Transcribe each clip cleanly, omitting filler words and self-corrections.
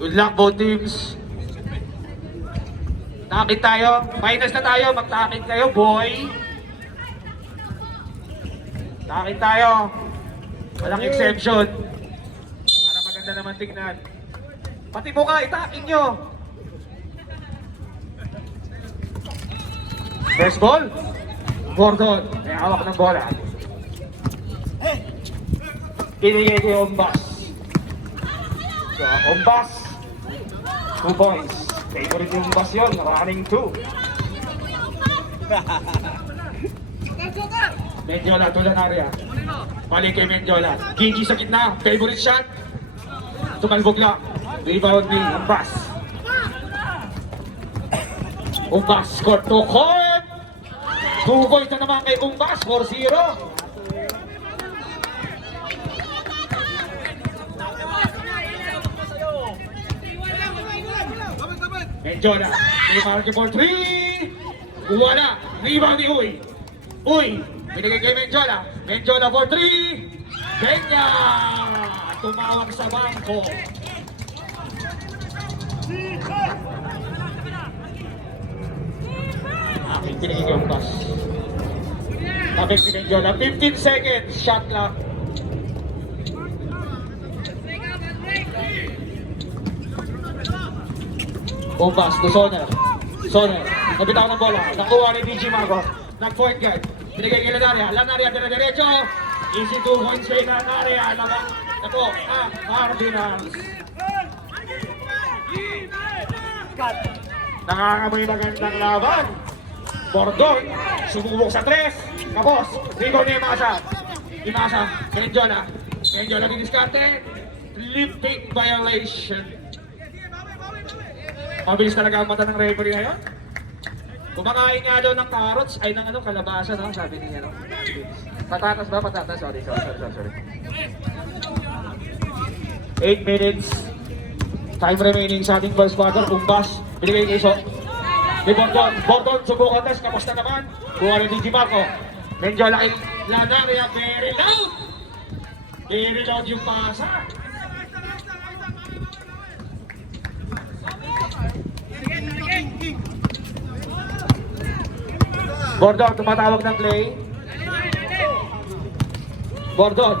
Good luck both teams. Takit tayo. Finals na tayo. Magtakit kayo, boy. Takit tayo. Walang exception. Para maganda naman tignan. Pati buka, itakin nyo. First ball. Gordon. May hawak ng bola. Pinigay kay Ombas. So, Ombas. 2 points. Favorite yung Ombas yun. Running 2. Mendiola, tulan area. Balik kay Mendiola. Gigi sa gitna. Favorite shot. Tumalbog lang. Rebound ni Ombas. Ombas score to court. 2 points na naman kay Ombas. 4-0. Mendiola, marking for 3. Wala. Rebound ni Uy. Uy, binigay kay Mendiola. Mendiola for 3. Benya! Tumawag sa bangko. Aking binigay kay Umbas. Tapos si Mendiola. 15 seconds. Shot clock. Umbas to Soner. Soner. Nabitaw ng bola. Nakuha ni DJ Mago. Nag-point guard. Binigay kay Lanaria. Lanaria dire-diretso. Easy 2 points kay Lanaria. Naku, ang Cardinals. Nangangamoy na gandang laban. Bordon. Sumubok sa 3. Kapos. Rebound ni Imasa. Imasa. Mendiola. Mendiola didiskarte. Lip-pick violation. Mabilis talaga ang mata ng referee ngayon. Kumakain nga daw ng carrots, ay ng kalabasa, no? Sabi niya, no? Patatas ba? Patatas? Sorry. 8 minutes. Time remaining sa ating first quarter. Umbas. Binigay kay Bordon. Bordon, subukan test. Kapos na naman. Buha ni DJ Marco. Mendiola kay Lanaria. Very loud. Very loud yung pasa. Bordon, tumatawag ng play. Bordon,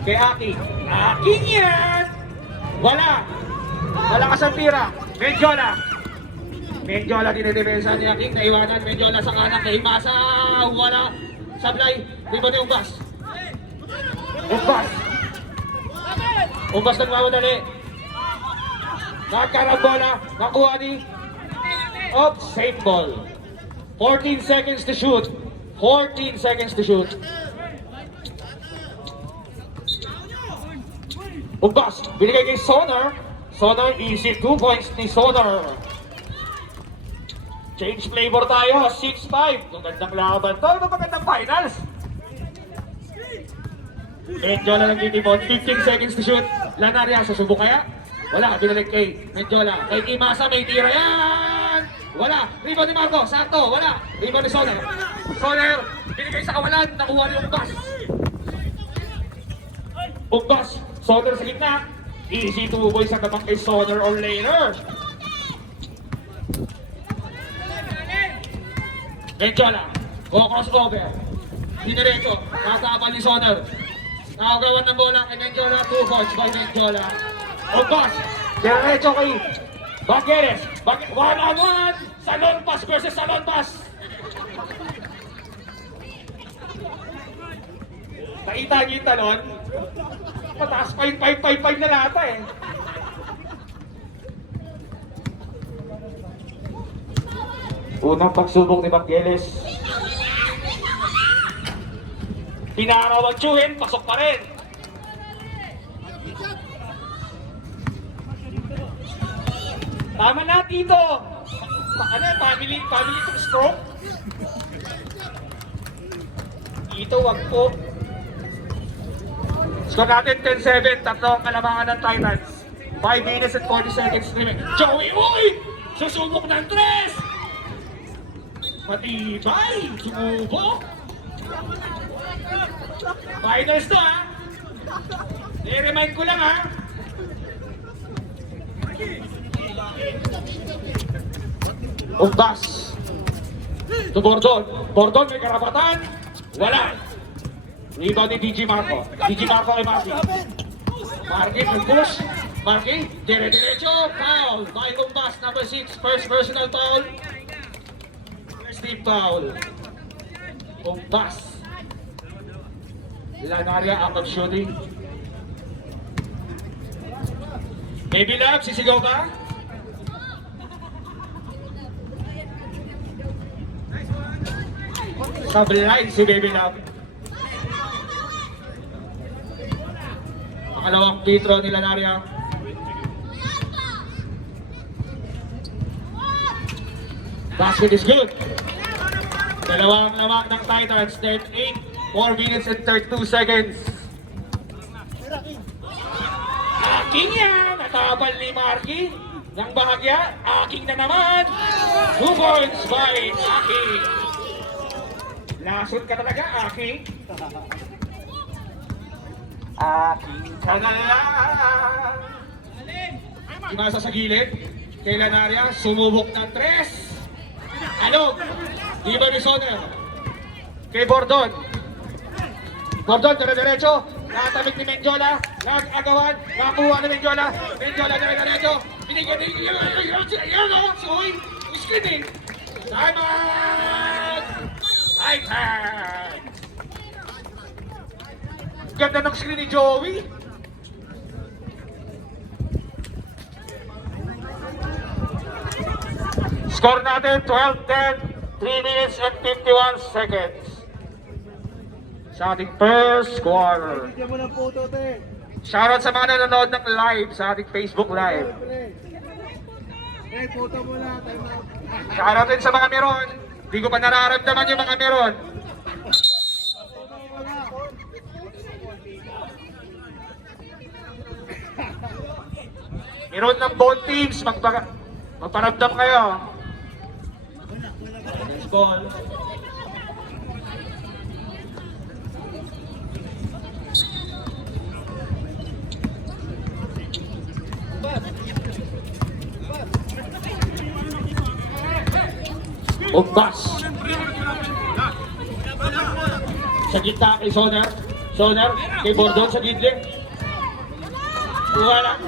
kay Aki. Aki yan! Wala! Wala ka sa tira. Mendiola. Mendiola dinidepensa ni Aki. Naiwanan Mendiola sa kanan kay Imasa. Wala. Sablay. Ribo ni Umbas. Umbas. Umbas nagmamadali. Nagkarang bola. Nakuha ni safe ball. 14 seconds to shoot. 14 seconds to shoot. Umbas, binigay kay Soner. Soner, easy 2 points ni Soner. Change flavor tayo, 6-5. Magandang laban to. Ito magandang finals. Mendiola lang titipon, 15 seconds to shoot. Lanaria, susubok kaya? Wala, binalik kay Mendiola. Kay Imasa, may tira yan! Wala! Rebound ni Marco, sakto, wala! Rebound ni Soner. Soner, binigay sa kawalan, nakuha ni Umbas. Umbas, Soner sa gitna. Easy to boy sa tabang kay Soner or later. Mendiola, crossover. Diniretso, kasapan ni Soner. Nakagawan ng bola kay Mendiola, 2 points by Mendiola. Umbas, diretso kay Bagueres. One-on-one! Salon pass versus salon pass. Nakita niyo yung talon? Pataas pa yung 5-5-5 na lata eh. Unang pagsubok ni Bagueres. Pinaraw ang Chuhin, pasok pa rin. Tama na, Tito! Family itong stroke? Tito, wag po. Score natin 10-7, tatlo ang kalamangan ng Titans. 5 minutes and 40 seconds remaining. Joey, uy! Susubok ng 3! Matibay! Sumubok! Finals to, ha? I-remind ko lang, ha? Umbas. To Bordon. Bordon may karapatan. Wala. Rebound ni DJ Marco. DJ Marco kay Marky. Marky mag-push. Marky, dire-diretso. Foul. By Umbas, number 6. First personal foul. First team foul. Umbas. Lanaria out of shooting. Baby Love, sisigaw ka? Sablay si Baby Love. Pangalawang free throw ni Lanaria. Basket is good. Dalawang lamak ng Titans, 10-8, 4 minutes and 32 seconds. Aking yan! Natabal ni Marky. Yang bahagya, aking na naman. 2 points by Aking. Lason ka talaga, Aking. Aking ka na lang. Imasa sa gilid. Kay Lanaria, sumubok ng 3. Alog. Iba ni Soner. Kay Bordon. Bordon, dire-diretso. Nakatamik ni Mendiola. Nag-agawan. Nakakuha ni Mendiola. Mendiola, dire-diretso. Binigyan ni Uy, iskitin. Simon! Titan! Ganda ng screen ni Joey. Score natin 12-10. 3 minutes and 51 seconds. Sa ating first quarter. Bigyan mo ng photo, te. Shoutout sa mga nanonood ng live sa ating Facebook Live. Eh, photo mo na. Shoutout din sa mga meron. Hindi ko pa nararamdaman yung mga meron. Photo mo na. Meron ng both teams. Magparamdam kayo. Ball. Umbas. Sa gitna kay Soner. Soner kay Bordon sa gidling. Wala.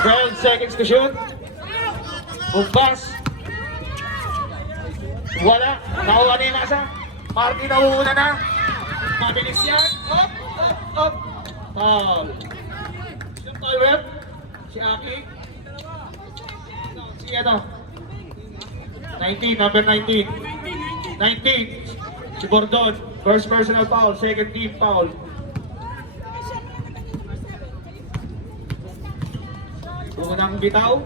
12 seconds to shoot. Umbas. Wala. Nakuha na yung nasa. Marky nauuna na. Mabilis yan. Up, up, up. Foul. Siyang foul rep. Si Aki. Si ano? 19, number 19. 19. Si Bordon. First personal foul. Second team foul. Unang bitaw.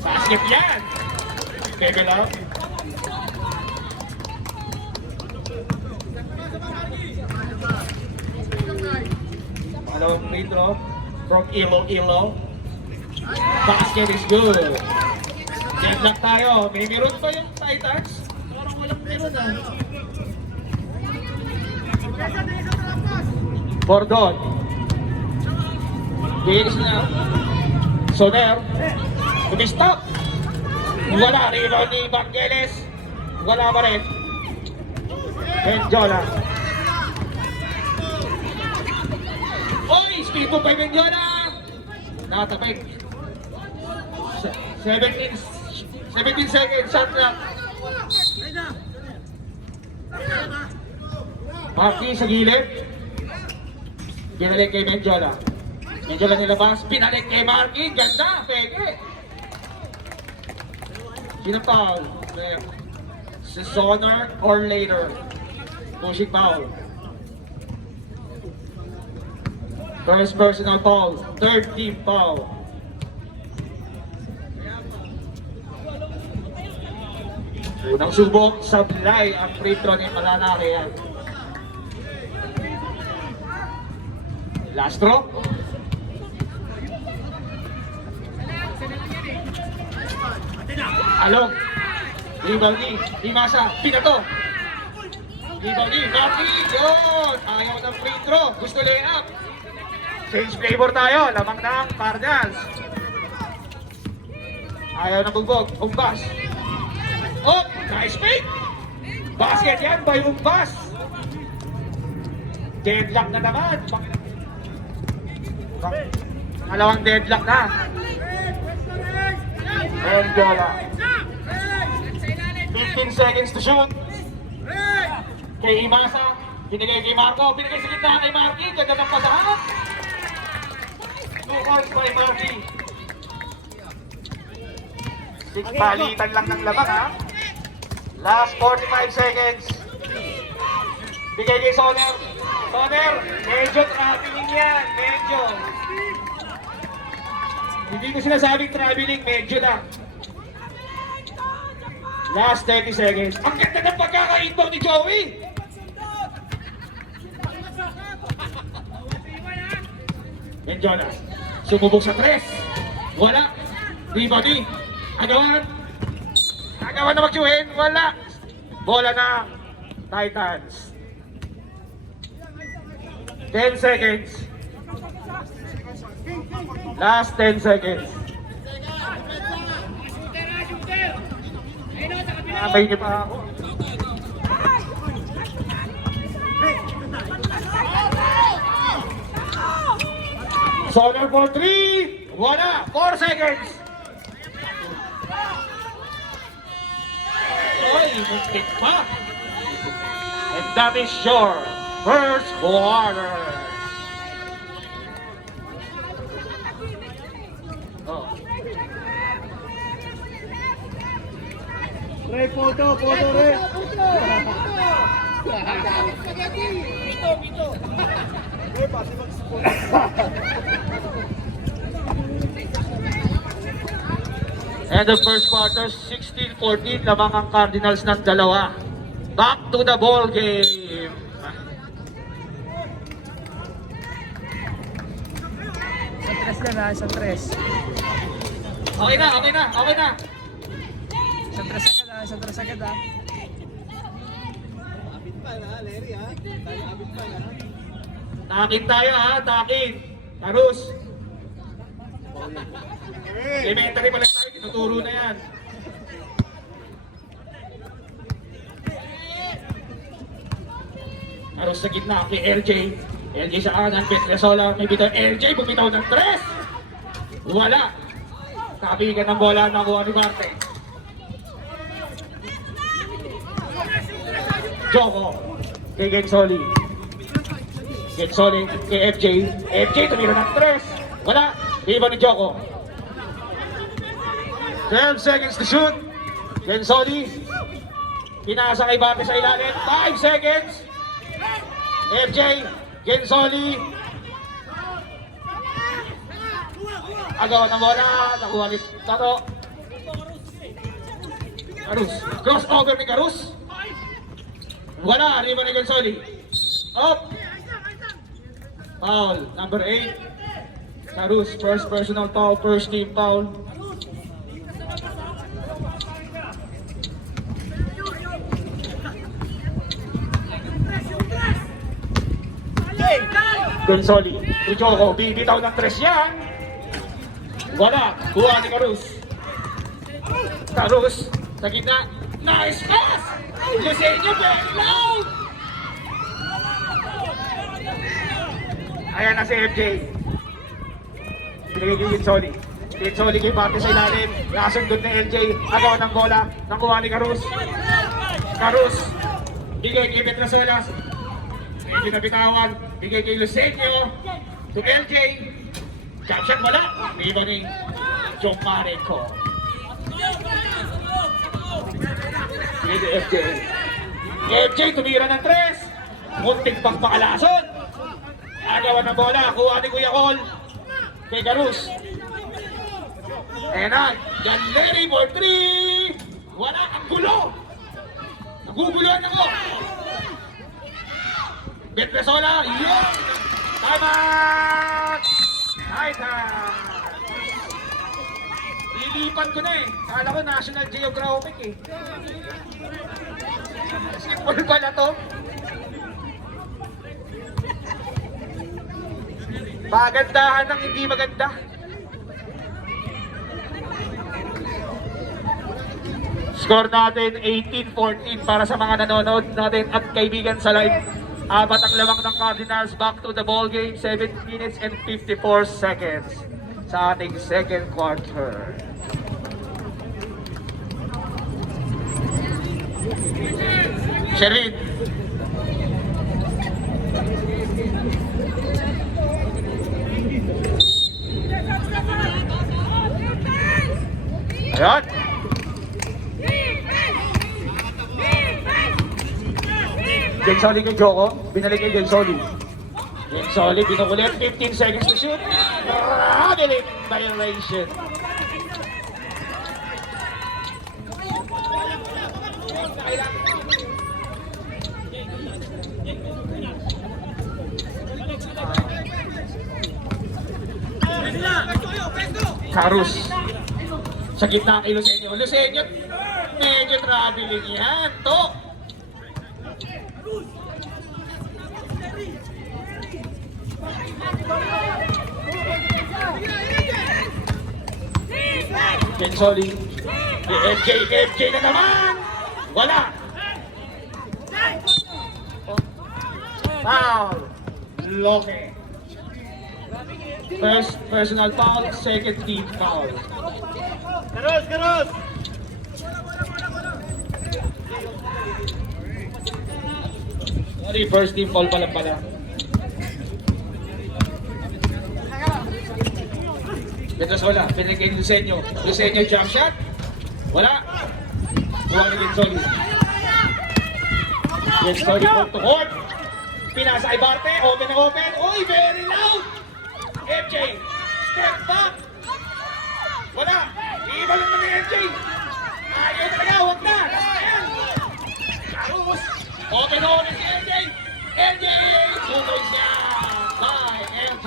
Basket yan! Baby Love. Pangalawang free throw from Iloilo. Basket is good. Deadlock tayo. May meron pa yung Titans? Parang walang meron ah. Bordon. Bilis na. Soner. Kumistop. Wala. Rebound ni Vangelis. Wala pa rin. Mendiola. Oy! Speed po by Mendiola. Nakatapik. 17 seconds. Shot clock. Marky sa gilid. Binalik kay Mendiola. Mendiola nilabas. Binalik kay Marky. Ganda. Peke. Sino foul? Si Soner or later? Pushing foul. First personal foul. Third team foul. Unang subok, sablay ang free throw ni Malalaki. Last throw. Along. Rebound ni Imasa. Pinato. Rebound ni Marky. Yun. Ayaw ng free throw. Gusto lay up. Change flavor tayo. Lamang ng Cardinals. Ayaw na bugbog. Umbas. Oh, nice fake. Basket yan by Umbas. Deadlock na naman. Dalawang deadlock na. Mendiola. 15 seconds to shoot. Kay Imasa. Binigay kay Marco. Binigay sa gitna kay Marky. Ganda ng pasahan. 2 points by Marky. 6 palitan lang ng labang ha. Last 45 seconds. Bigay kay Soner. Soner, medyo traveling yan. Medyo. Hindi ko sinasabing traveling, medyo na. Last 30 seconds. Ang ganda ng pagkakainbaw ni Joey. Menjola. Sumubok sa 3. Wala. Rebound. Agawan. Agawan na mag-chuhin. Wala. Bola ng Titans. 10 seconds. Last 10 seconds. Abay niyo pa ako. Soner for 3. Wala. 4 seconds. Oy, muntik pa. And that is your first quarter. Oh. Re, photo, re. Re, pati mag-spot. And the first quarter, 16-14, lamang ang Cardinals ng dalawa. Back to the ball game. Isang 3 na, isang 3. Okay na. Isang 3 agad ha, isang 3 agad ha. Takin tayo ha, takin. Tarus. Elementary pa lang tayo, tinuturo na yan. Tarus sa gitna kay LJ. LJ sa kanan, Petresola, may bitaw. LJ bumitaw ng 3. Wala. Kabigan ng bola, nakuha ni Marte. Joko kay Gensoli. Gensoli kay FJ. FJ tumira ng 3. Wala. Iba ni Joko. 12 seconds to shoot. Gensoli. Pinasa kay Barte sa ilalim. 5 seconds. FJ. Gensoli. Agawan ng bola. Nakuha ni Tato. Karus. Crossover ni Karus. Wala. Arriba ni Gensoli. Up. Foul. Number 8. Karus. First personal foul. First team foul. Gensoli. Ujoko. Bibitaw ng 3 yan. Wala. Kuha ni Karus. Karus. Sa gitna. Nice pass! Lucenio very loud! Ayan na si FJ. Pinigay kay Gensoli. Gensoli kay Barte sa ilalim. Nakasundot na LJ. Agaw ng bola. Nakuha ni Karus. Karus. Bigay kay Petrasolas. Medyo nabitawan. Bigay kay Lucenio. To LJ. Jump shot wala. Iba ni Jong Marenco. Bigay kay FJ. FJ tumira ng 3. Muntik pang pakalason. Agawan ng bola. Kuha ni Kuya Col. Kay Garus. Ayan na. Janleri for 3. Wala. Ang gulo. Naguguluhan ako. Petresola. Yun. Tama. Titans. Ilipan ko na eh. Kala ko National Geographic eh. Simple pala to. Pagandahan ng hindi maganda. Score natin 18-14 para sa mga nanonood natin at kaibigan sa live. Apat ang lamang ng Cardinals. Back to the ball game. 7 minutes and 54 seconds sa ating second quarter. Sherwin. Ayan. Gensoli kay Joko. Binalik kay Gensoli. Gensoli, binukulit. 15 seconds to shoot. Traveling violation. Karus. Sa gitna kay Lucenio. Lucenio, medyo traveling yan. To. Gensoli. MJ na naman. Wala. Foul. Loke. First personal foul, second team foul. Garos! Sorry, first team foul pala. Petros wala, pinagay ni Lucenio. Lucenio jump shot. Wala. Buwan ni Gensoli. Gensoli court to court. Pinasa kay Barte, open na open. Uy, very loud! MJ, step back! Wala! Iiba lang naman ni MJ! Ayaw talaga, huwag na! Ayan! Karus! Open na open si MJ! MJ! Tutoy siya! By MJ!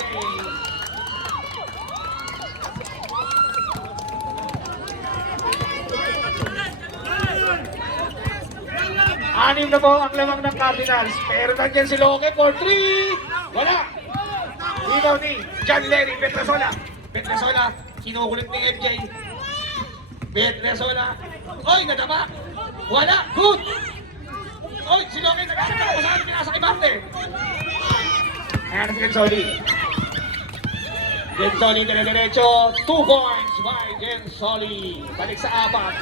Anim na po ang lamang ng Cardinals. Pero nandiyan si Loke for 3. Wala. Rebound ni John Lenny Petrasola. Petrasola, kinukulit ni MJ. Petrasola. Oy, nadama. Wala. Good. Oy, si Loke nagkakita. Masabi pinasa kay Barte. Ayan si Gensoli. Gensoli dire-diretso. 2 points by Gensoli. Balik sa apat.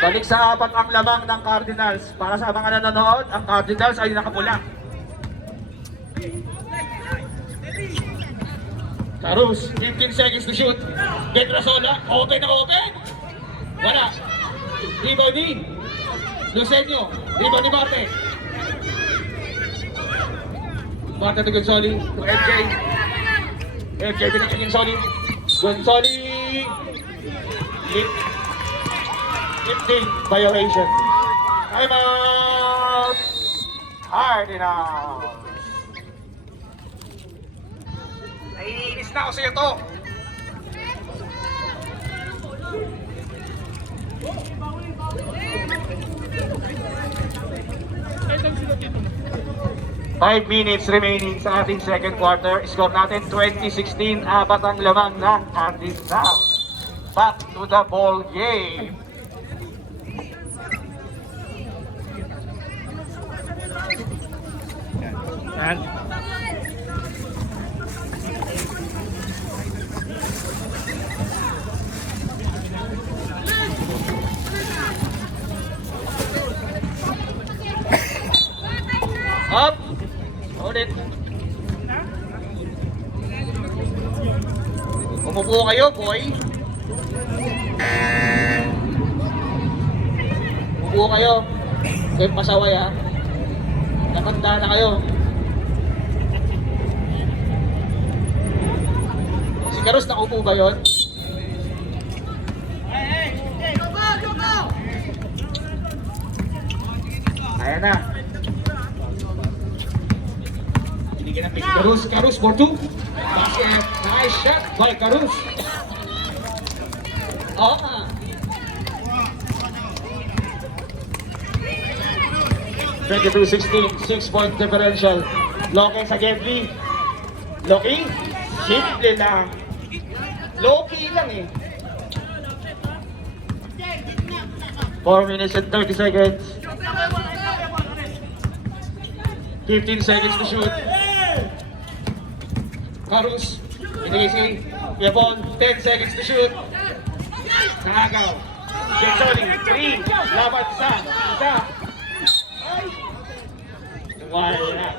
Balik sa apat ang lamang ng Cardinals. Para sa mga nanonood, ang Cardinals ay nakapula. Karus, 15 seconds to shoot. Petrasola, open na open. Wala. Rebound ni Lucenio. Rebound ni Barte. Barte to Gensoli. To MJ. MJ pinagin Gensoli. Gensoli. Lifting violation. Time out! Cardinals. Naiinis na ako sa'yo to. Five minutes remaining sa ating second quarter. Score natin 20-16. Apat ang lamang ng Cardinals. Back to the ball game. Yan. Up. Ulit. Umupo kayo, boy. Umupo kayo. Kayo pasaway, ha. Nakanda na kayo. Si Karus, nakaupo ba yun? Ayan na. Binigyan natin si Karus. Karus for 2. Basket. Nice shot by Karus. Oo nga. 22-16, 6-point differential. Loki sa Gedli. Loki, simple lang. Loki lang eh. 4 minutes and 30 seconds. 15 seconds to shoot. Karus, inisi. Yabon, 10 seconds to shoot. Nakagaw. Gensoli, 3. Laban, isa. Wala.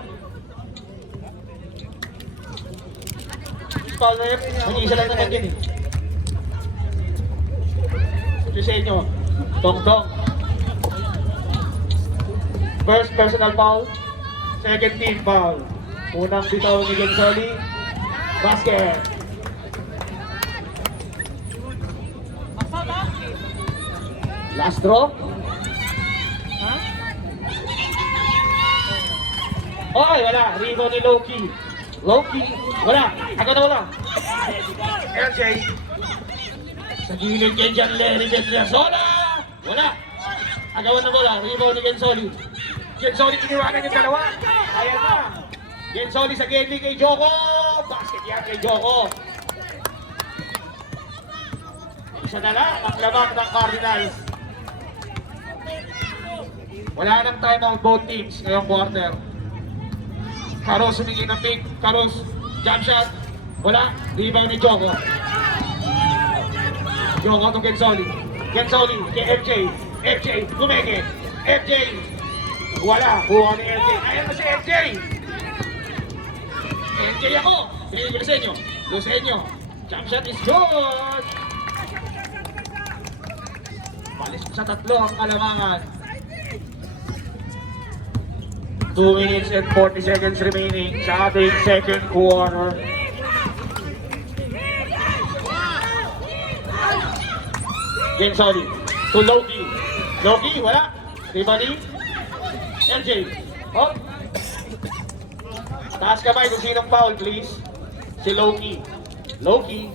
Foul na yun. Mag-isa lang naman din eh. Ito sa inyo. Tong-tong. First personal foul. Second team foul. Unang bitaw ni Gensoli. Basket. Last draw. Okay, wala. Rebound ni Loki. Loki, wala. Agad na wala. LJ. Sa gilid kay John Larry Bedriazola. Wala. Agawan na bola. Rebound ni Gensoli. Gensoli tiniwanan yung dalawa. Ayan na. Gensoli sa Gedli kay Joko. Basket yan kay Joko. Isa na lang. Maklabak ng Cardinals. Wala nang timeout both teams ngayong quarter. Karos humingi ng pick. Karos, jump shot. Wala. Rebound ni Joko. Joko to Gensoli. Gensoli kay FJ. FJ, kumeke. FJ. Wala. Buha ni FJ. Ayan na si FJ. FJ ako. Pinili ko Lusenyo. Lusenyo. Jump shot is good. Palis sa tatlo ang kalamangan. 2 minutes and 40 seconds remaining sa ating second quarter. Gensoli to Loki. Loki, wala. Ribani. LJ. Oh. Taas kamay kung sinong foul, please. Si Loki. Loki.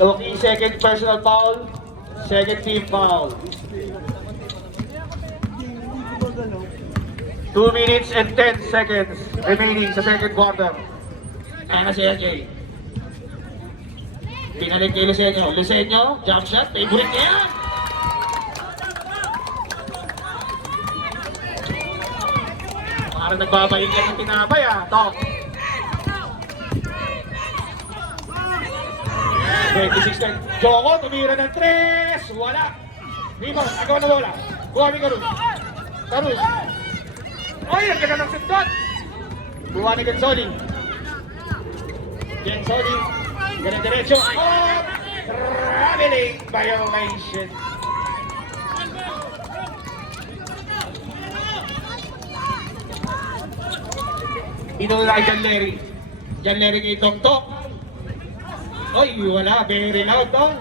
Loki, second personal foul. Second team foul. 2 minutes and 10 seconds remaining sa second quarter. Ayan na si LJ. Pinalik kay Lusenyo. Lusenyo, jump shot. Favorite niya yan. Parang nagbabayig yan ng tinapay ah. Tok. 26-10. Joko, tumira ng 3. Wala. Rebound, agaw na bola. Buha ni Karus. Karus. Ay, ang ganda ng sundot! Buha ni Gensoli. Gensoli. Dire-diretso. Oh! Traveling violation. Inula kay John Larry. John Larry kay Tok-Tok. Ay, wala. Very loud doon.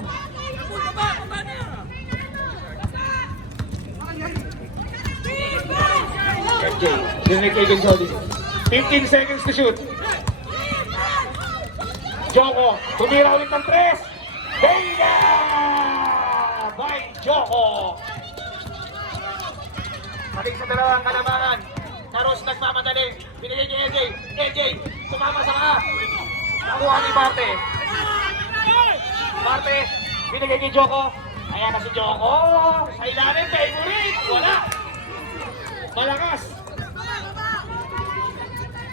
FJ, dinig kay Gensoli. 15 seconds to shoot. Joko, tumira ulit ng 3. Benga! By Joko. Paling sa dalawang kalamangan. Karos nagmamadali. Binigay kay LJ. LJ, sumama sa ka. Nakuha ni Marte. Marte, binigay kay Joko. Ayan na si Joko. Sa ilalim, favorite. Wala. Malakas.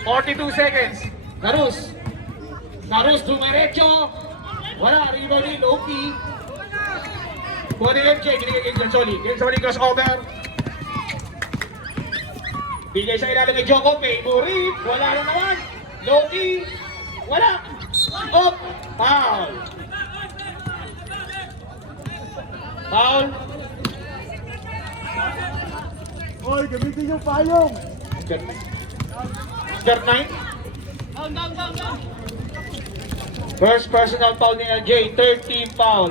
42 seconds. Karus. Karus dumiretso. Wala. Rebound ni Loki. Buha ni MJ. Binigay kay Gensoli. Gensoli crossover. Bigay sa ilalim kay Joko. Favorite. Wala na naman. Loki. Wala. Up. Foul. Foul. Hoy, gamitin yung payong! Start 9. First personal foul ni LJ, third team foul.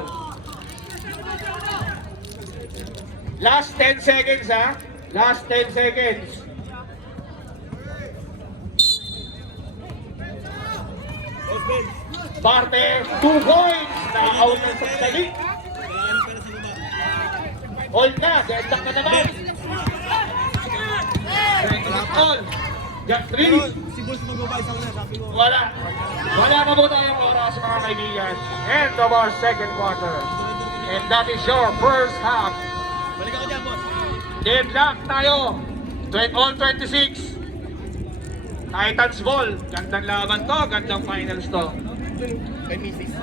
Last 10 seconds ha. Last 10 seconds. Parte, 2 points. Na-out ng sandali. Hold na, deadlock na naman. All. Got 3. Si Bulls magbabay sa una, sabi ko. Wala. Wala na po tayong oras mga kaibigan. End of our second quarter. And that is your first half. Balik ako dyan, boss. Deadlock tayo. All 26. Titans ball. Gandang laban to. Gandang finals to. Kay Mrs.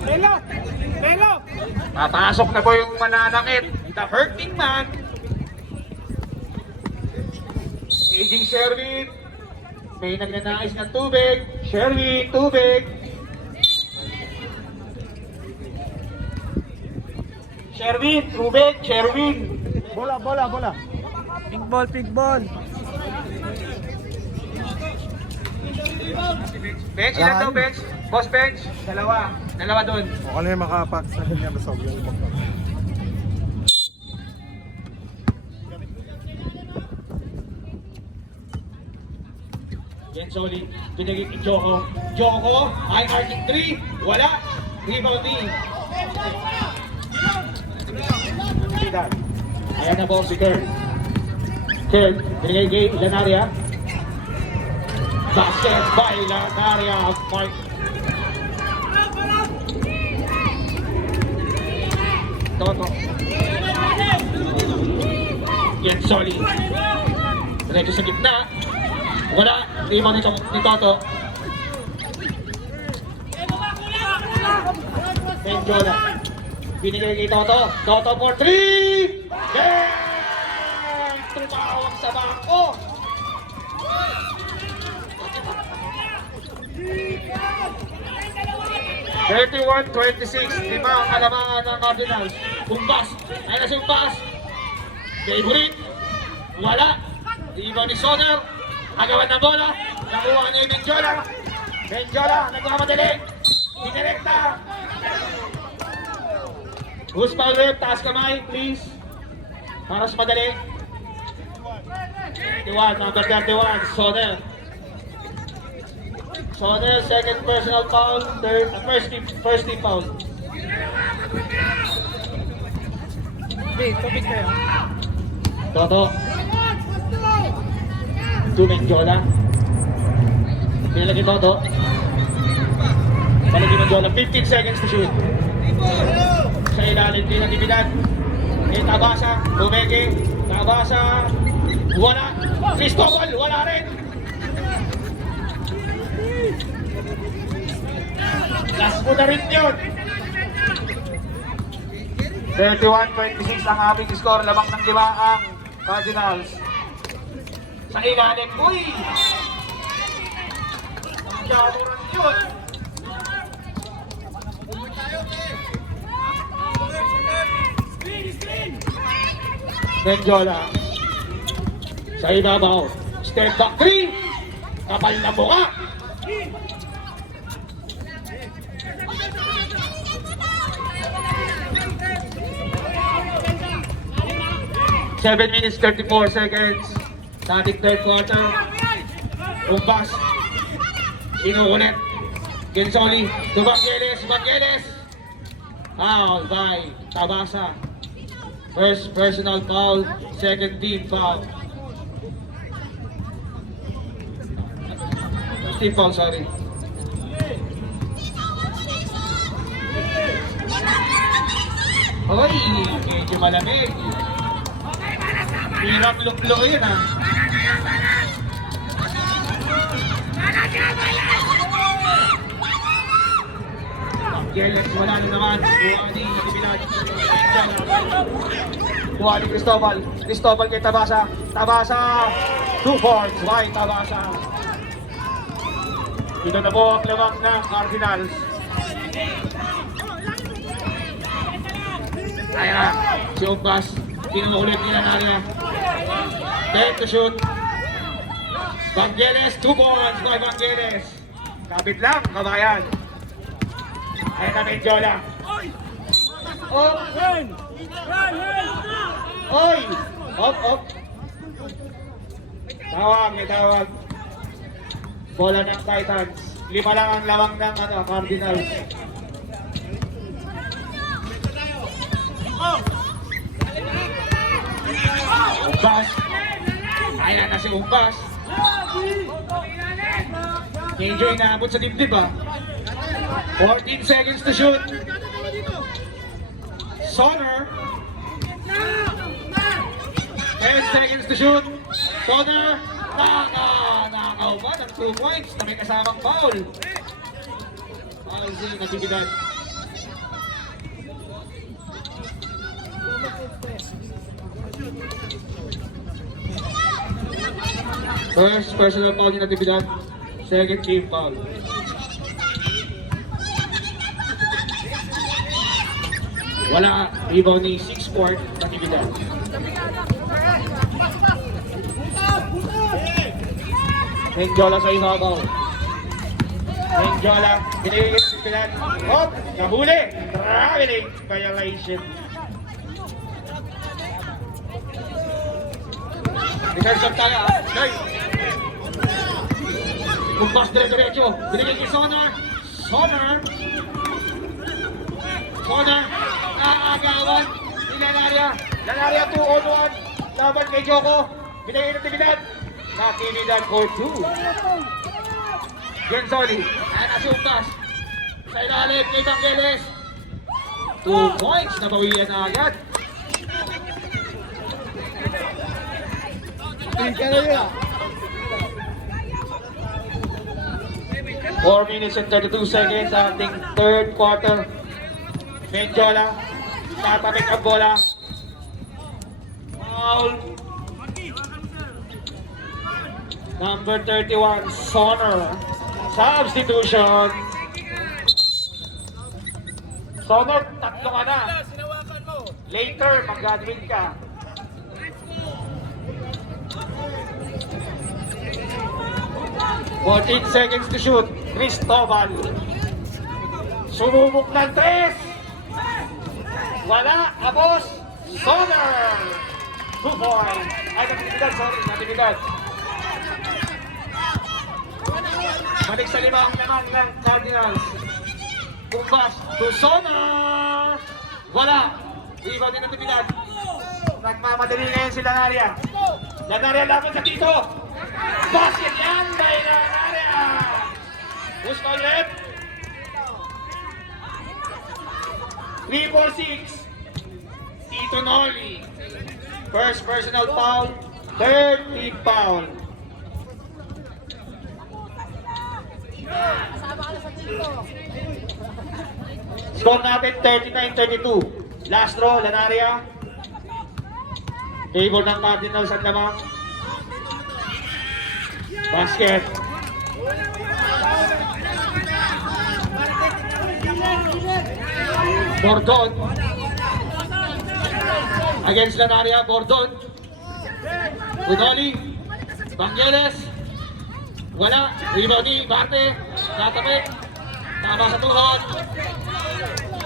Pelo! Pelo! Papasok na po yung mananakit. The hurting man. Aging Sherwin. May nagnanais ng tubig. Sherwin, tubig. Sherwin, tubig. Sherwin. Bola, bola, bola. Pink ball, pink ball. Bench, ilan daw bench? Boss bench? Dalawa. Dalawa doon. O kano yung makapak sa kanya, basta huwag yung bakla. Yan solid. Pinagin kay Joko. Joko, ay arcing 3. Wala. Rebound ni. Ayan na po si Kurt. Kurt, pinagin kay Lanaria. Basket by Lanaria. Mark. Toto. Yan solid. Diretso sa gitna. Wala. Rebound ni Toto. Menjola. Binigay kay Toto. Toto for 3! Yeah! Tumawag sa bangko. (31-26) lima ang kalamangan ng Cardinals. Umbas. Ayun na si Umbas. Favorite. Wala. Rebound ni Soner. Agawan ng bola. Nakuha niya yung Menjola. Menjola. Nagmamadali. Dinirekta. Who's foul rep? Taas kamay, please. Para sa madali. 31, number 31, Soner. Soner, second personal foul, first team foul. Hey, tubig kayo. Toto. To Menjola. Pinalagay Toto. Pinalagay Menjola, 15 seconds to shoot. Sa ilalim din ang ibigay. Tabasa, Umeke, Tabasa, wala. Cristobal, wala rin. Last mo na rin yun. 31-26 ang aming score. Lamang ng 5 ang Cardinals. Sa ilalim, uy! Ang jamuran yun. Menjola. Sa ibabaw. Step back 3. Kapal na buka. Seven minutes 34 seconds. Sa ating third quarter. Umbas. Inuulit. Gensoli. To Vangelis. Vangelis. Foul by Tabasa. First personal foul, second team foul. Team foul, sorry. Hoy, medyo malamig. Hirap luklo yun ah. Geles, wala na naman. Buha ni Kibilad. Buha ni Cristobal. Cristobal kay Tabasa. Tabasa. 2 points by Tabasa. Ito na po ang lamang ng Cardinals. Kaya na. Si Umbas. Kinuulit ni Lanaria. 10 to shoot. Vangelis. 2 points by Vangelis. Kapit lang, kabayan. Ayan na Menjola. Oh! Oy! Op, op. Tawag, may tawag. Bola ng Titans. 5 lang ang lawang ng Cardinals. Umbas. Ayan na si Umbas. Medyo inaabot sa dibdib 14 seconds to shoot. Sonner. 10 seconds to shoot. Sonner. Nakakaw ba ng 2 points na may kasamang foul. Foul si Natividad. First personal foul ni Natividad. Second team foul. Wala, rebound ni 6-court Natividad. Mengjola sa ibabaw. Mengjola, binigay sa Natividad. Oh, nahuli. Traveling violation. Reserve shot tayo. Nice. Kumpas dire-diretso. Binigay kay Sonner. Sonner. Sonner. Naagawan. Lanaria. Lanaria 2-on-1. Laban kay Joko. Binigay ng Natividad. Natividad for 2. Genzoli. Ayan si Umpas. Sa ilalim kay Bangeles. 2 points. Nabawian na agad. 4 minutes and 32 seconds sa ating third quarter. Mengjola, tatabik ang bola. Foul. Number 31, Sonner. Substitution. Sonner, tatlo ka na. Later, mag-graduate ka. $14 seconds to shoot. Cristobal. Sumubok ng 3. Wala. Abos. Sonner. 2 points. Ay, Natividad. Sorry, Natividad. Balik sa 5 ang naman ng Cardinals. Bumbas to Sonner. Wala. Rebound din Natividad. Nagmamadali ngayon si Lanaria. Lanaria laban sa Tito. Basket yan by Lanaria. Who's called red? 3-4-6. Tito Noli. First personal foul. Third team foul. Score natin 39-32. Last row, Lanaria. Favor ng Cardinals at lamang. Basket. Bordon. Against Lanaria, Bordon. Udoli. Bangeles. Wala. Rebound ni Barte. Natapik. Tama sa tuhod.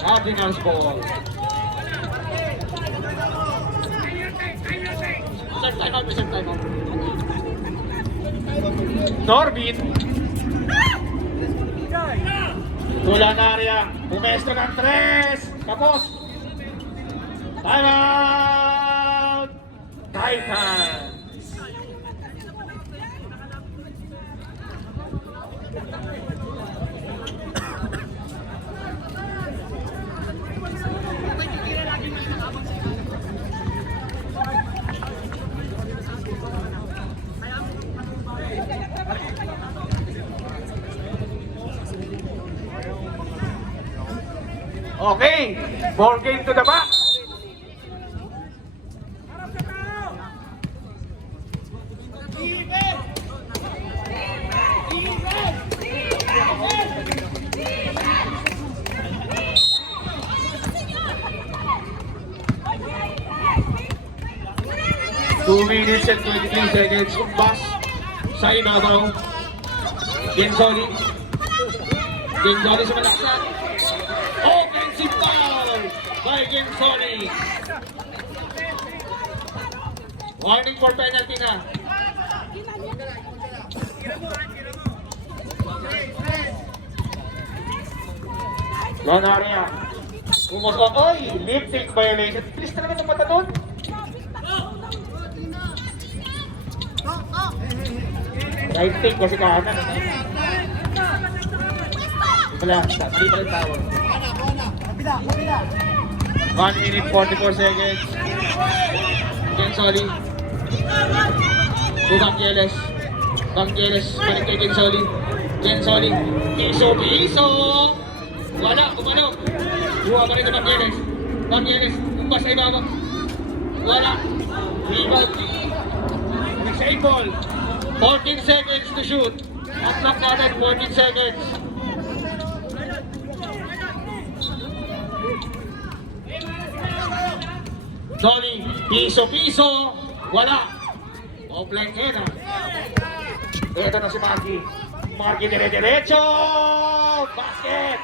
Cardinals ball. Reserve time out, reserve time out. Norbit. Lanaria. Pumesto ng 3. Tapos. Time out. Titans. Okay, ball game to the back. Two minutes and 23 seconds. Umbas sa ibabaw. Genzoli. Genzoli sa malaksan. Offensive foul by Genzoli. Warning for penalty na. Lonaria. Umusok. Oy! Lip sync violation. Please talaga ng mata doon. Right take kasi kanan. Wala. Dito rin tawag. 1 minute 44 seconds. Gensoli. Bangieles. Bangieles. Balik kay Gensoli. Gensoli. Piso. Wala. Umano. Buha pa rin na Bangieles. Bangieles. Umpas sa ibaba. Wala. Rebound. Next 8 ball. 14 seconds to shoot. At clock natin. 14 seconds. Dolly, piso, wala. Offline head. Ito na si Marky. Marky dire-diretso. Basket.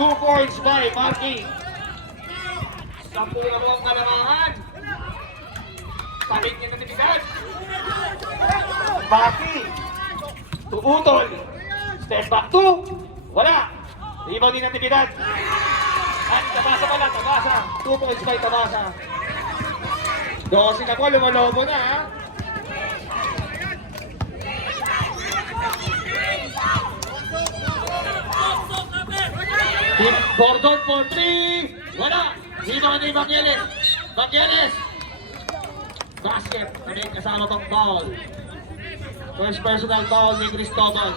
2 points by Marky. 10 na mo ang kalamangan. Palit niya na nitigan. Marky. Tuutol. Step back 2. Wala. Rebound din ang nitigan. At tabasa pala, tabasa. 2 points by tabasa. 12 na po, lumalobo na ha. Gordon for 3. Wala. Rebound ni Bangieles. Bangieles. Basket. May kasama pang foul. First personal foul ni Cristobal.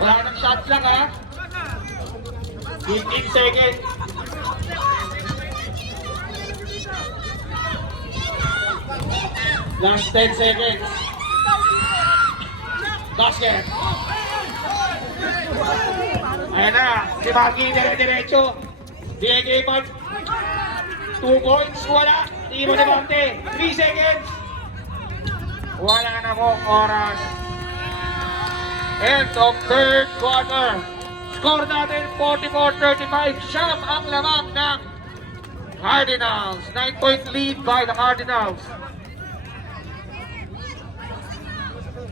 Wala nang shot lang ha. 15 seconds. Last 10 seconds. Basket. Ayan na. Si Marky dire-diretso. Diego Iman. 2 points. Wala. Tiro ni Monte. 3 seconds. Wala na po oras. End of third quarter. Score natin 44-35. Siyam ang lamang ng Cardinals. 9-point lead by the Cardinals.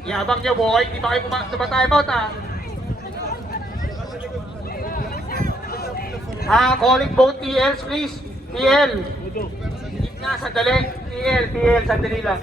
Yabang niyo boy, hindi ba kayo tumatime-out ha? Calling both TLs please. TL. Hindi na, sandali. TL, sandali lang.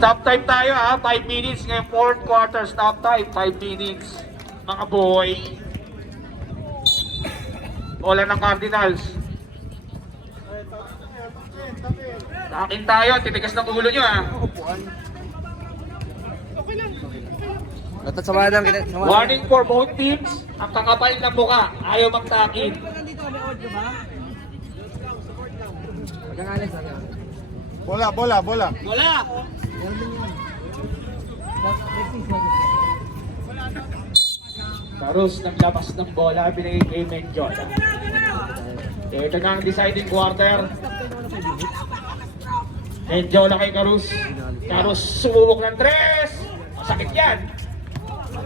Stop time tayo ha, 5 minutes ngayon, 4th quarter, stop time, 5 minutes. Mga boy. Bola ng Cardinals. Sa akin tayo, titigas ng ulo nyo ha. Warning for both teams, ang kakapal ng muka, ayaw magtakin. Bola. Wala! Carus naglabas ng bola, binigay kay Menjola. Ito na ang deciding quarter. Menjola kay Carus. Carus sumubok ng 3. Masakit yan.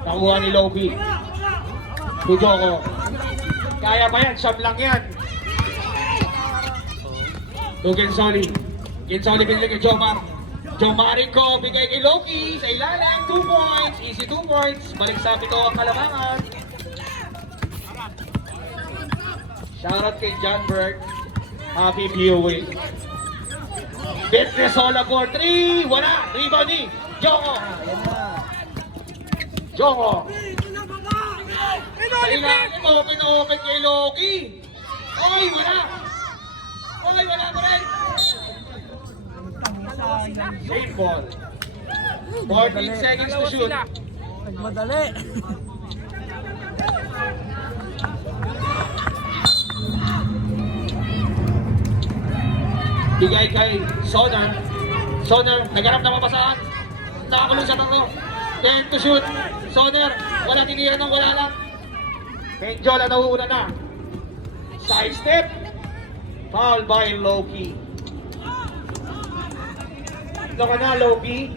Nakuha ni Loki. Tujoko. Kaya pa yan, siyam lang yan. Gensoli. Gensoli binigay kay Jomar. Jomarico, bigay kay Loki sa ilalim, 2 points, easy 2 points, balik sa pito ang kalamangan. Shoutout kay John Berg, happy viewing. Betresola for 3, wala, rebound ni Joko. Joko. Sa ilalim, open kay Loki. Oy, wala. Oy, wala pa rin. Safe ball. 14 seconds to shoot. Nagmadali. Bigay kay Sonar. Sonar, nagharap na mapasaan. Nakakulong sa tatlo. 10 to shoot. Sonar, wala tiniran ng wala lang. Menjola nauuna na. Side step. Foul by Loki. Ito ka na, Loki.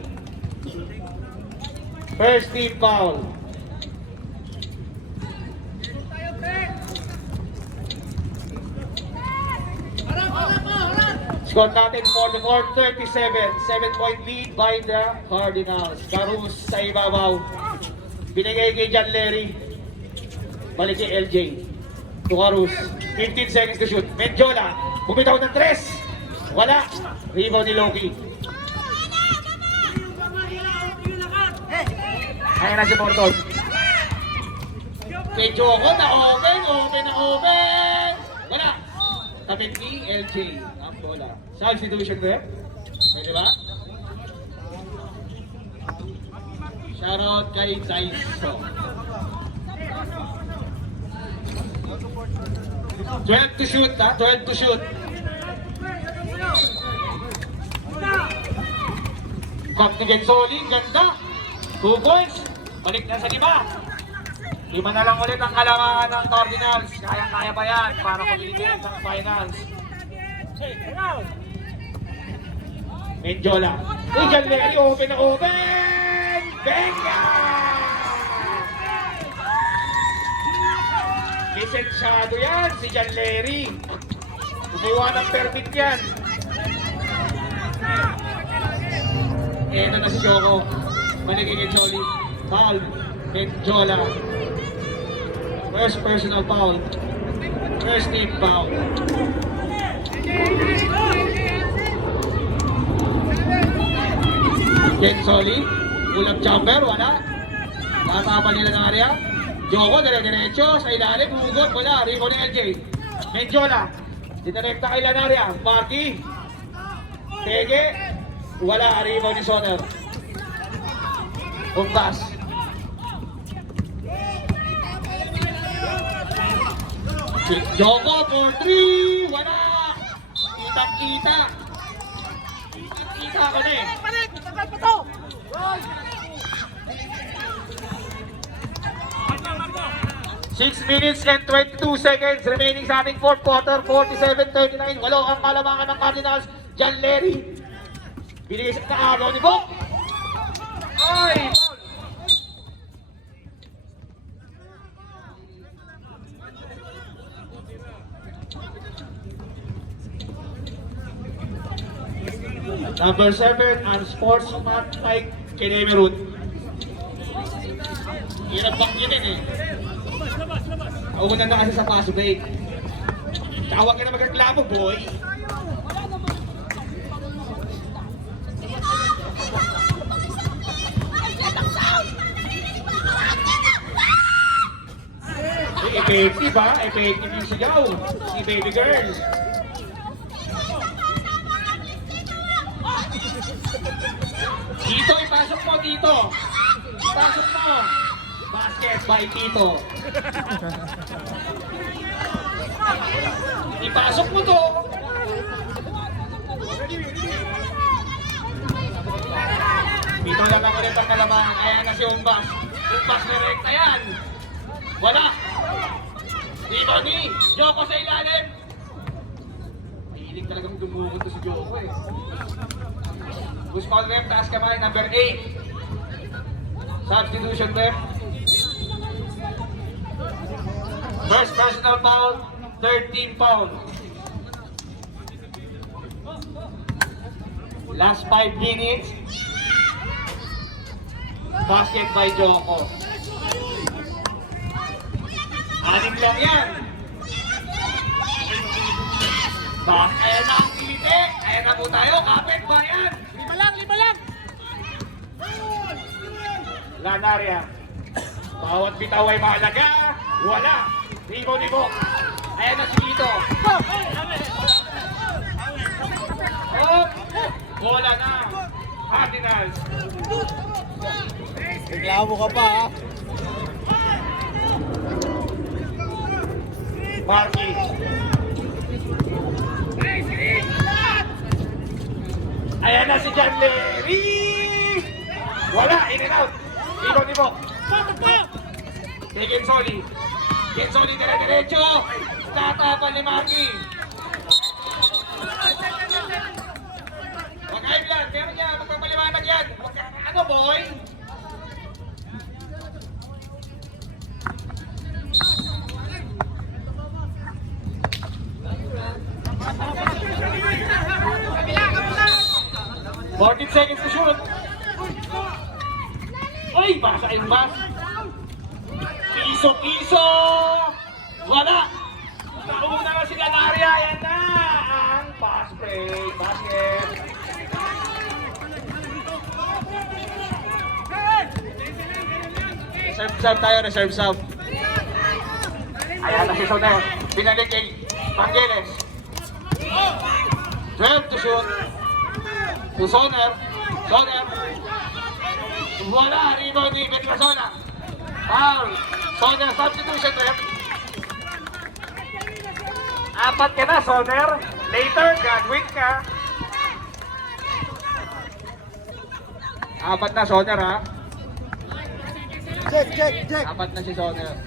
First team foul. Score natin 44-37. 7-point lead by the Cardinals. Carus sa ibabaw. Binigay kay John Larry. Balik kay LJ. To Carus. 15 seconds to shoot. Mendiola. Bumitaw ng 3. Wala. Rebound ni Loki. Ayan na si Morton. Kay Joko na open. Open na open. Wala. Kapit ni LJ. Ang bola. Substitution ko yan. Pwede ba? Shoutout kay Taiso. 12 to shoot ha. 12 to shoot. Back ni Gensoli. Ganda. 2 points. Balik na sa 5. 5 na lang ulit ang kalamangan ng Cardinals. Kaya-kaya pa yan para kumilitin sa finals. Mendiola. Uy, John Larry, open na open! Benga! Lisensyado yan, si John Larry. Kumuha ng permit yan. Eto na si Joko. Maligay kay Jolly. Foul. Mendiola. First personal foul. First team foul. Gensoli, pull-up jumper, wala. Tatapa nila ng area. Joko, dire-diretso, sa ilalim, hugot, wala. Rico ni LJ. Mendiola, dinirekta kay Lanaria. Marky, Tege, wala. Rico ni Soner. Umbas. Joko for 3, wala. Kitang-kita. Kita ko na eh. 6 minutes and 22 seconds remaining sa ating fourth quarter. 47-39. Walo ang kalamangan ng Cardinals. John Larry. Binigay sa kaagaw ni Bok. Ay! Number 7 ang sportsman Mike Kinemerut. Hirap bangkinin eh. Una na kasi sa paso break. Tsaka huwag ka na magreklamo, boy. Effective ha? Effective yung sigaw. Si baby girl. Dito, ipasok mo dito. Ipasok mo. Basket by Tito. Ipasok mo to. Dito lang ako rin ang kalamangan. Ayan na si Umbas. Umbas na rekta yan. Wala. Dito ni Joko sa ilalim. Mahilig talagang dumukot to si Joko eh. Who's called rep? Taas kamay. Number 8. Substitution rep. First personal foul. 13 foul. Last 5 minutes. Basket by Joko. 6 lang yan. Ayan na ang kilite. Ayan na po tayo. Kapit ba yan? 5 lang. Lanaria. Bawat bitaw ay mahalaga. Wala. Libo. Ayan na si Tito. Oh, bola na. Cardinals. Reklamo ka pa ha. Marky. Ayan na si John Larry. Wala. In and out. Libo. Kay Gensoli. Gensoli dire-diretso. Tatapan ni Marky. Mag-hype lang. Meron niya. Magpapaliwanag yan. Ano boy? 15 seconds to shoot. Uy, basa yung bas. Piso. Wala. Nauna na si Canaria. Yan na. Ang pass break. Basket. Reserve tayo. Reserve sub. Ayan na si Soner. Pinalik kay Vangelis. 12 to shoot. To Soner. Wala. Rebound ni Petrasola. Foul. Soner substitution rep. 4 ka na, Soner. Later, graduate ka. 4 na, Soner, ha? Check. 4 na si Soner.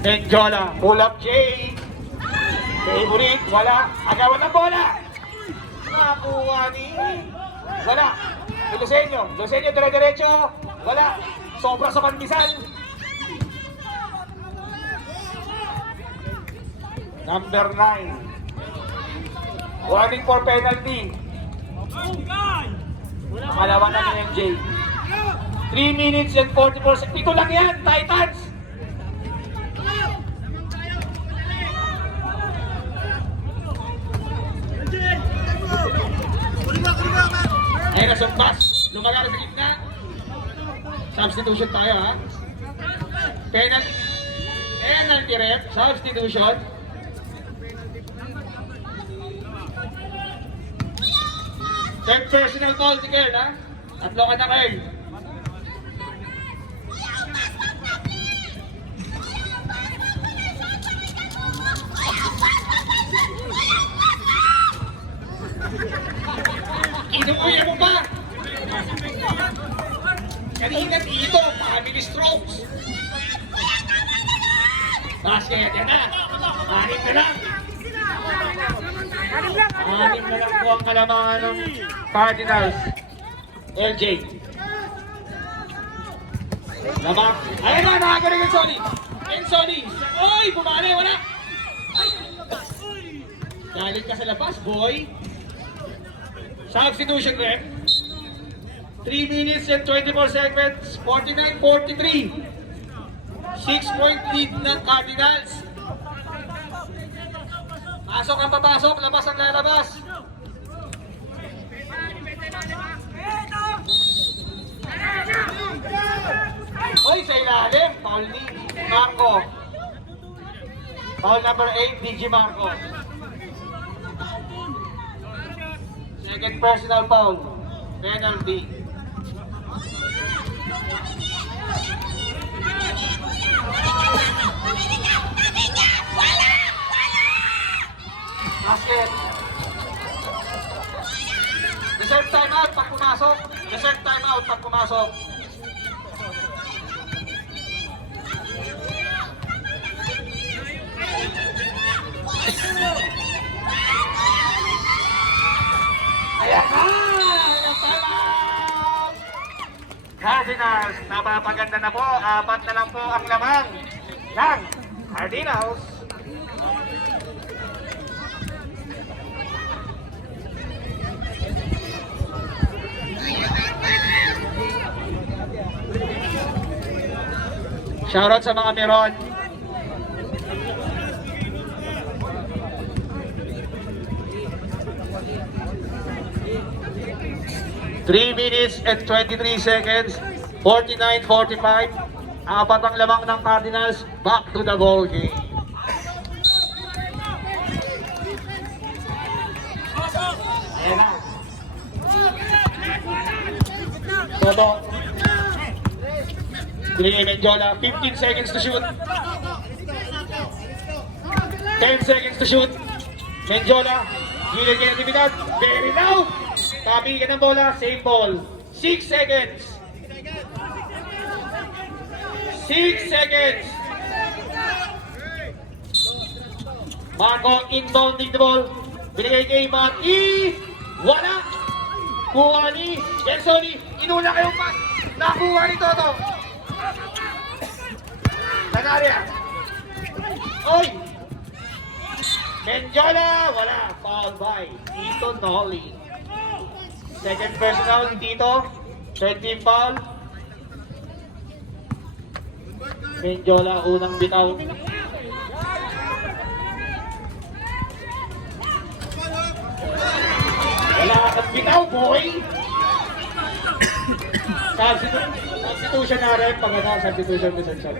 Enjola, pull up J. Favorite, wala. Agawan ng bola. Nakuha ni... Wala. Lucenio, dire-diretso. Wala. Sobra sa pandesal. Number 9. Warning for penalty. Malawa na ni MJ. 3 minutes and 44 seconds. Ito lang yan, Titans. Ay, nasumpas. Lumaga sa gitna. Substitution tayo, ha? Penalty rep. Substitution. Third personal foul ni Kerl, ha? Tatlo ka na, Kerl. Inuuya mo ba? Kanina dito, family strokes. Basket, yan na. 6 na lang. 6 na lang po ang kalamangan ng Cardinals. LJ. Lamak. Ayan na, nakagaling yung Sony. Oy, bumali, wala. Galing ka sa labas, boy. Substitution rep. 3 minutes and 24 seconds. 49-43. 6-point lead ng Cardinals. Pasok ang papasok, labas ang lalabas. Hoy, sa ilalim. Foul ni Marco. Foul number 8, DJ Marco. Second personal foul. Penalty. Basket. Reserve timeout pag pumasok. Ayan na! Yung timeout! Cardinals, napapaganda na po. 4 na lang po ang lamang ng Cardinals. Shoutout sa mga meron. Three minutes and 23 seconds. 49-45. 4 ang lamang ng Cardinals. Back to the ball game. Ayan na. Toto. Binigay Menjola, 15 seconds to shoot. 10 seconds to shoot. Menjola, gilid kay Natividad. Very low. Tabi ka ng bola, same ball. 6 seconds. 6 seconds. Marco inbounding the ball. Binigay kay Mati. Wala. Kuha ni Gensoni. Inuna kayong pass. Nakuha ni Toto. Nanaria. Oy! Menjola, wala. Foul by Tito Nolly. Second personal ni Tito. Third team foul. Menjola, unang bitaw. Wala kang bitaw, boy! Substitution na rin. Pag ano, substitution decision.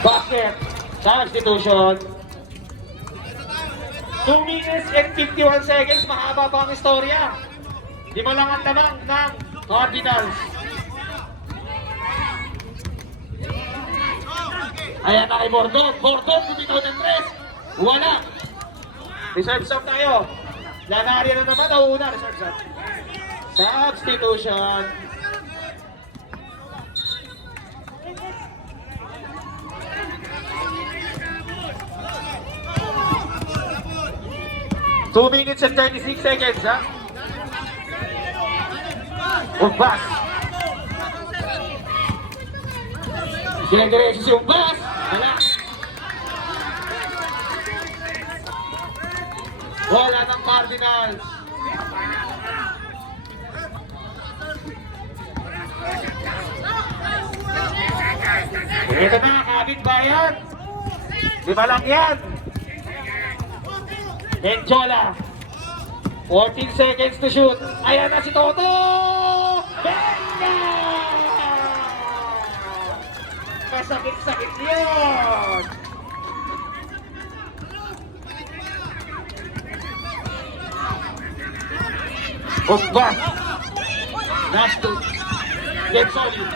Basket. Substitution. 2 minutes and 51 seconds. Mahaba pa ang istorya. Di mo lang ang lamang ng Cardinals. Ayan na kay Bordon. Bordon, bumitaw ng tres. Wala. Reserve sub tayo. Lanari na naman. Nauuna. Reserve sub. Substitution. Two minutes and 36 seconds, ha? Umbas. Dire-diretso si Umbas. Wala. Wala ng Cardinals. Ito na, kabit bayan. Lima lang yan. Menjola. 14 seconds to shoot. Ayan na si Toto! Benga! Masakit-sakit yun! Umbas! Last two. Get solid.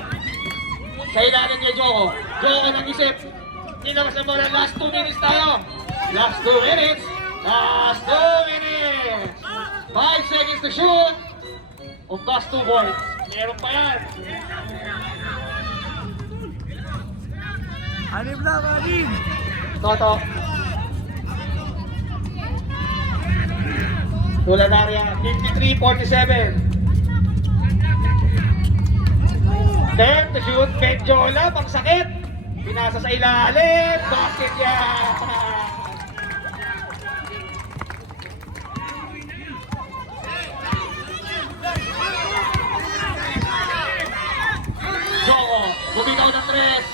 Sa ilalim niya, Joko. Joko nag-isip. Nilakas na bola. Last 2 minutes tayo. Last 2 minutes. Last 2 minutes. 5 seconds to shoot. Umbas 2 points. Meron pa yan. Anim lang, anim. Toto. Tulanaria, 53-47. 10 to shoot. Menjola, pangsakit. Pinasa sa ilalim. Basket yan. Joko, bumitaw ng tres.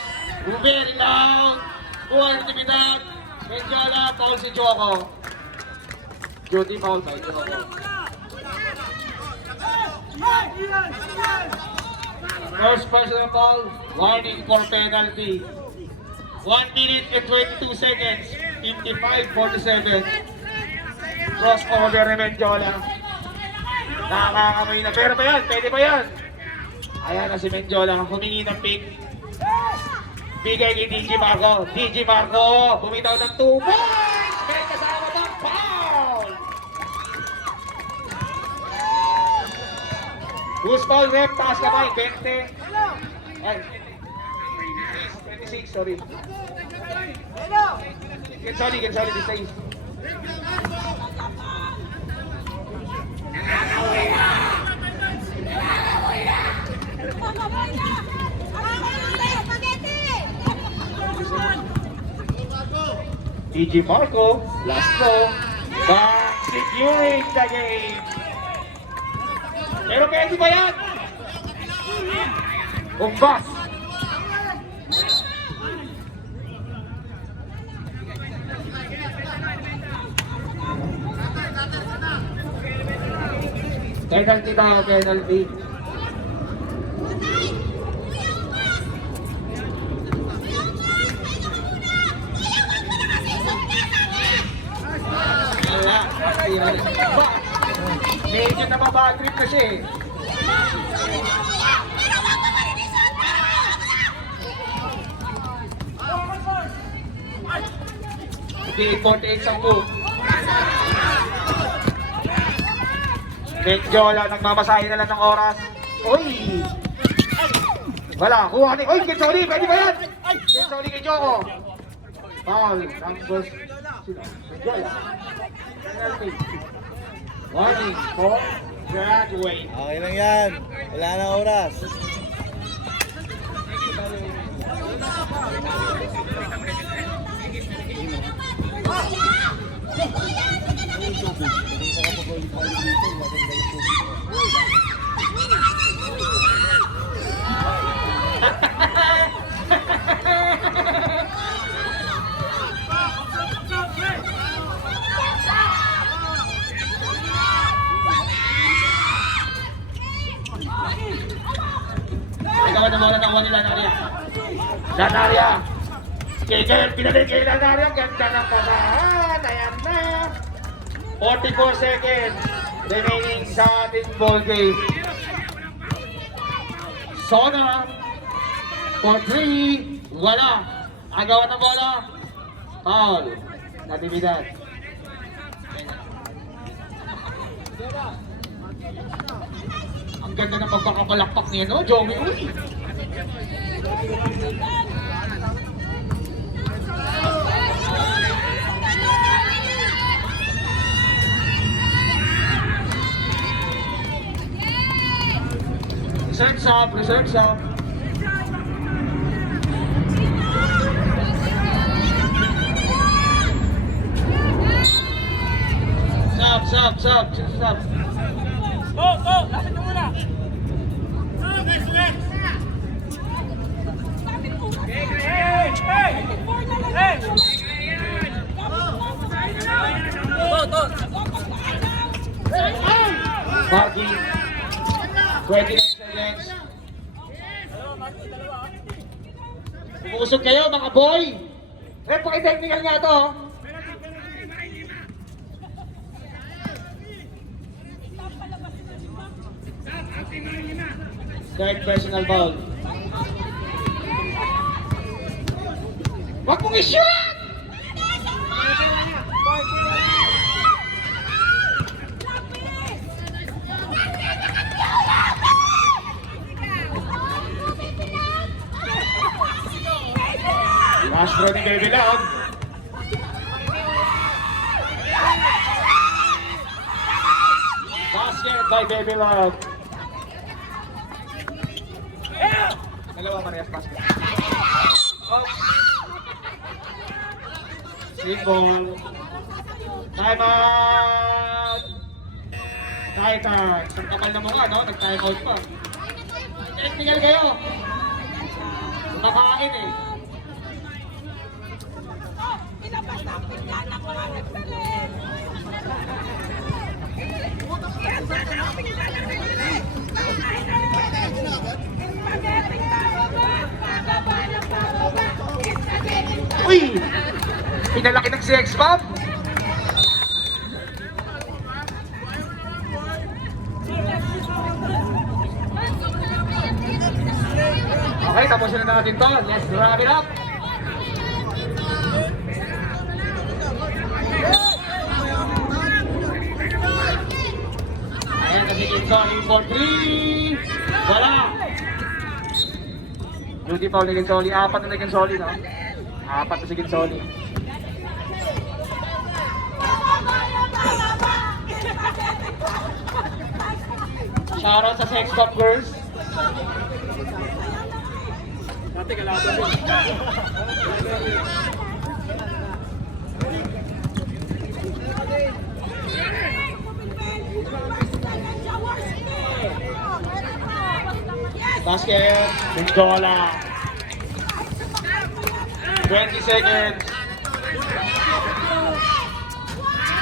Very loud. Buhay ng timidad. Menjola, foul si Joko. Duty foul by Joko. First personal foul, warning for penalty. 1 minute and 22 seconds. 55-47. Crossover ni Menjola. Nakakamay na. Pero pa yan, pwede pa yan. Ayan na si Menjola, humingi ng pick. Bigay kay DJ Marco. DJ Marco, bumitaw ng 2 points! May kasama ng foul! Who's foul, rep? Taas kamay, 20. Ay, 26, sorry. Get sorry, this time. DJ Marco, last throw, back securing the game. Pero pwede ba yan? Umbas. Penalty tayo, penalty. Medyo nababad trip na siya eh. Okay, 48 sa po. Menjola, nagmamasahe na lang ng oras. Uy! Wala, kuha ni... Uy, Gensoli, pwede ba yan? Gensoli kay Joko. Foul, Rambos. Menjola. Penalty. Warning for graduate. Okay lang yan. Wala na oras. Ikaw na muna ng wala Lanaria. Lanaria. Kaya pinalik kay Lanaria. Ganda ng pasahan. Ayan na. 44 seconds remaining sa ating ball game. Sona for 3. Wala. Agawan ng bola. Foul. Natividad. Ang ganda ng pagkakapalakpak niya, no? Joey, uy! Research up, research up. Sub. Go! Lapit mo muna! Hey! Marky. 29 seconds. Usog kayo mga boy! Pakitechnical nga to. Third personal foul. Wag mong i-shoot! Last throw ni Baby Love. Basket by Baby Love. Dalawa parehas basket. Oh. Single. Time out! Titans. Ang kapal na mukha, no? Nag-time out pa. Technical kayo. Nakakain eh. Uy! Pinalaki ng CX Bob! Okay, tapusin na natin to. Let's wrap it up! Ayan, kasi Kinsoli for 3! Wala! Duty foul ni Kinsoli. 4 na ni Kinsoli, no? 4 na si Kinsoli. Shoutout sa Sex Pop Girls. Dati kalaban mo. Basket, Benjola. 20 seconds.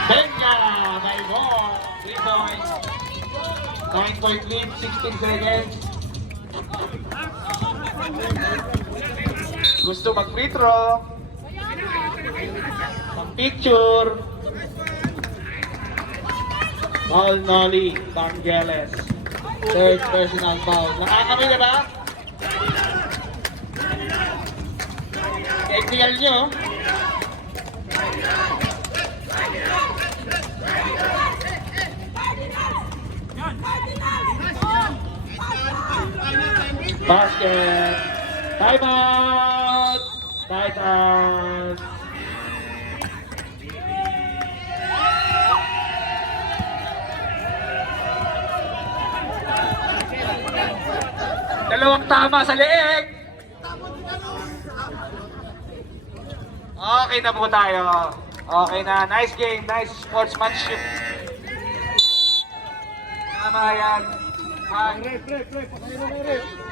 Benja, my God. 3 points. 9-point lead, 16 seconds. Gusto mag-free throw. Pang-picture. Foul Nolly, Bangeles. Third personal foul. Nakakami na ba? Technical nyo. Basket. Time out. Titans. Dalawang tama sa leeg. Okay na po tayo. Okay na. Nice game. Nice sportsmanship. kababayan. Rep, pakain mo, rep.